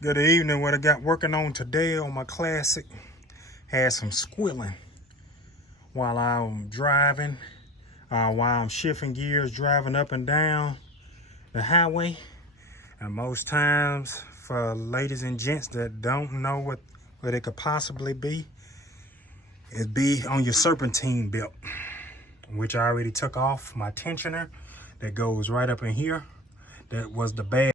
Good evening. What I got working on today on my classic had some squealing while I'm driving, while I'm shifting gears, driving up and down the highway. And most times, for ladies and gents that don't know what it could possibly be, it'd be on your serpentine belt, which I already took off my tensioner that goes right up in here. That was the bad